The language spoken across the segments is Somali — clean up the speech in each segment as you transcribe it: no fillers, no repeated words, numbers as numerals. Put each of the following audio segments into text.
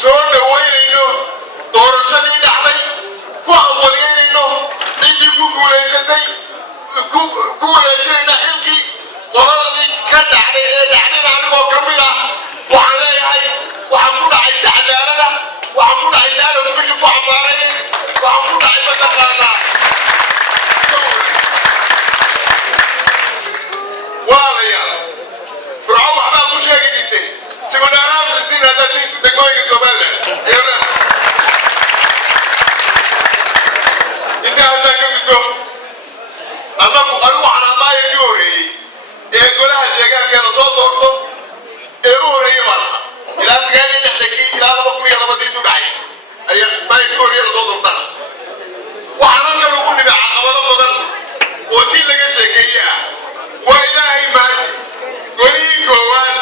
soo dhawaynayno doorashadii dhacday ku hambalyeynayno ciddii ku guulaysatay ku wareejinayna xilkii qoladii ka dhacday ee dhacdayna anigoo ka mid ah waxaan leeyahay waxaan ku dhacay si cadaalada waxaan ku dhacay si aanan fiki ku xambaarayn waxaan ku dhacay mataqaanaa walaalayaal firco waxbaa ku sheegi jirtay siminaaraadisiin haddaad degmooyinka somaliland intaa haddaan ka gudbo anigu waxaan amaayarkii horreeyey ee golaha deegaankeeda soo doorto ee u horreeyey baan ahaa ilaa 96 ilaa 2002 dhacay ayaa maayarkii horreeyada soo doortaan waxaan halkan ugu nimi caqabado badan oo tii laga sheekeeye ah waa ilaahay maadi golihii koowaad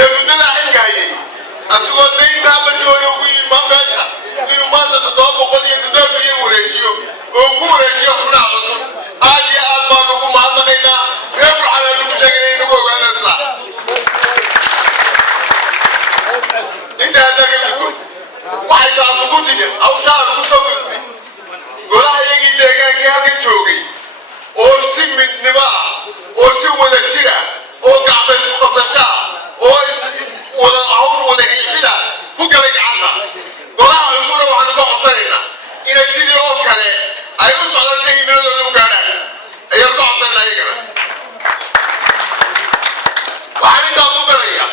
ee muddada xilka hayay asigoo dayntaa markii hore ugu yimi meesha inuu maanta 707 milyan wareejiyo oo ku wareejiyo xubnaha cusub aad iyo aad baan ugu mahadnaqaynaa reer burxaan aan ugu sheegay inay nagu ogaadaan saa intaa haddaa ka gudbo waxay taasu ku timi hawshaa aan ugu soo gudbay golaha iyagii deegaankii halka joogay oo si midnimo ah oo si wada jira oo gacmo isku qabsasho ah oo wada hawl wada hiixida ku galay gacanta golaha cusubna waxaan uga codsanaynaa inay sidii oo kale ay u socdaan si himiladooda u gaadhaan ayaan uga codsanaynaa iyagana waxaan intaa ku daraya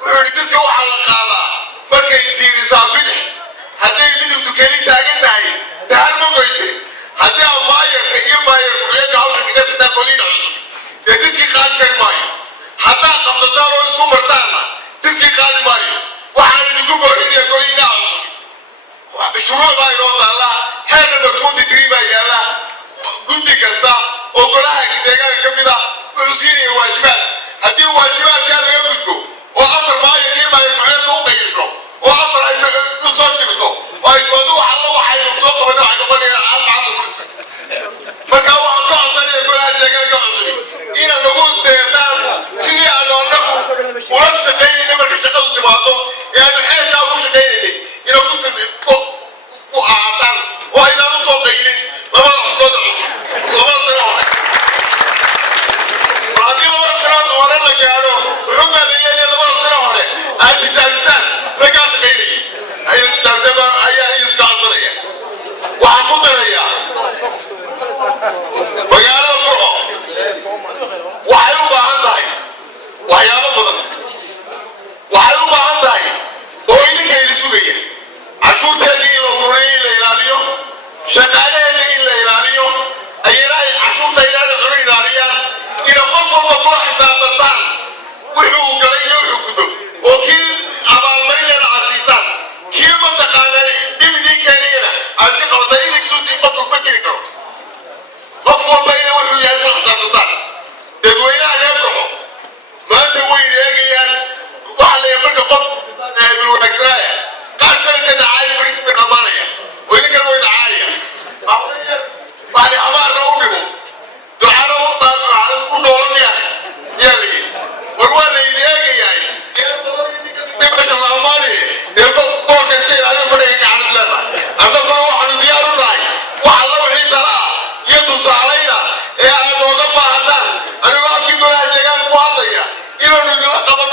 wuxuu yidhi dadka waxaa la qaadaa markay tiirisaa bidix hadday midibtu keli taagan tahay dahar ma goyse haddii aan maayarka iyo maayarku eega hawsha kaga sitaa goliina cusub dee diskii qaadi kari maayo haddaad qabsataan oo isku martaanna diskii qaadi maayo waxaan idinku boorinaya goliinaa cusub shuruuc baa inoo taalla heer number 23 baa yaalla guddi kasta oo golaha deegaanka ka mid ah wuxuu siinaya waajibaad haddii waajibaadkaa laga gudbo oo afar maayarka iyo maayarkuxeedka u qayirto oo afar ay u soo jirto oo ay toodo wax alla waxaynu soo qabanay waxay noqonayaan almacada kulisa marka waxaan ka codsanaya golaha deegaanka cusubi inaad nagu deertaan sidii aanu annagu ula shaqaynayna marka shaqadu timaado ee aanu xeelkaa ugu shaqaynaynay inaad ku ahaataan oo aynaan u soo qaylin labada xubnooda cusub labada sano hore haddii labada sanood hore la gaadho wuxuu maadayeelaya labada sano hore aad tijaabisaan raggaa shaqaynayay ayna tijaabisaan ayaa iska codsanaya waxaan ku darayaa magaalada burco waxay u baahan tahay waxyaabo badan waxay u baahan tahay oo idinkayda sugaya cashuurteedii in la urureeyo in la ilaaliyo shaqaalaheedii in la ilaaliyo ayana ay cashuurta inaana cuna ilaaliyaan ina qof walba kula xisaabantaan wuxuu galay iyo wuxuu gudo oo kii abaalmarinleena aad siisaan kii mataqaanaa dhibigii keenayana aad si qabataan inay suutii qofka kuma jiri karo qof walba ina wuxuu yahay kula xisaabantaan dadweynaha reer burco maanta way eegayaan waxa la marka qof bil wanaagsanaya qaar kale ka dhacay bari dhamaanaya oo idinkan way dhacaya bali habaarna u dhigo ducana u noolaya yaa lagi war waa la idin eegayahay dhimasha laamaanaya ee boorka iska ilaaliyo fadhiga gacanad leedahay annaguna waxaanu diyaar u nahay wax alla wixii talaa iyo tusaalayna ee aad nooga baahataan anigoo afkii golaha deegaanka ku hadlaya inaanu idinla qaban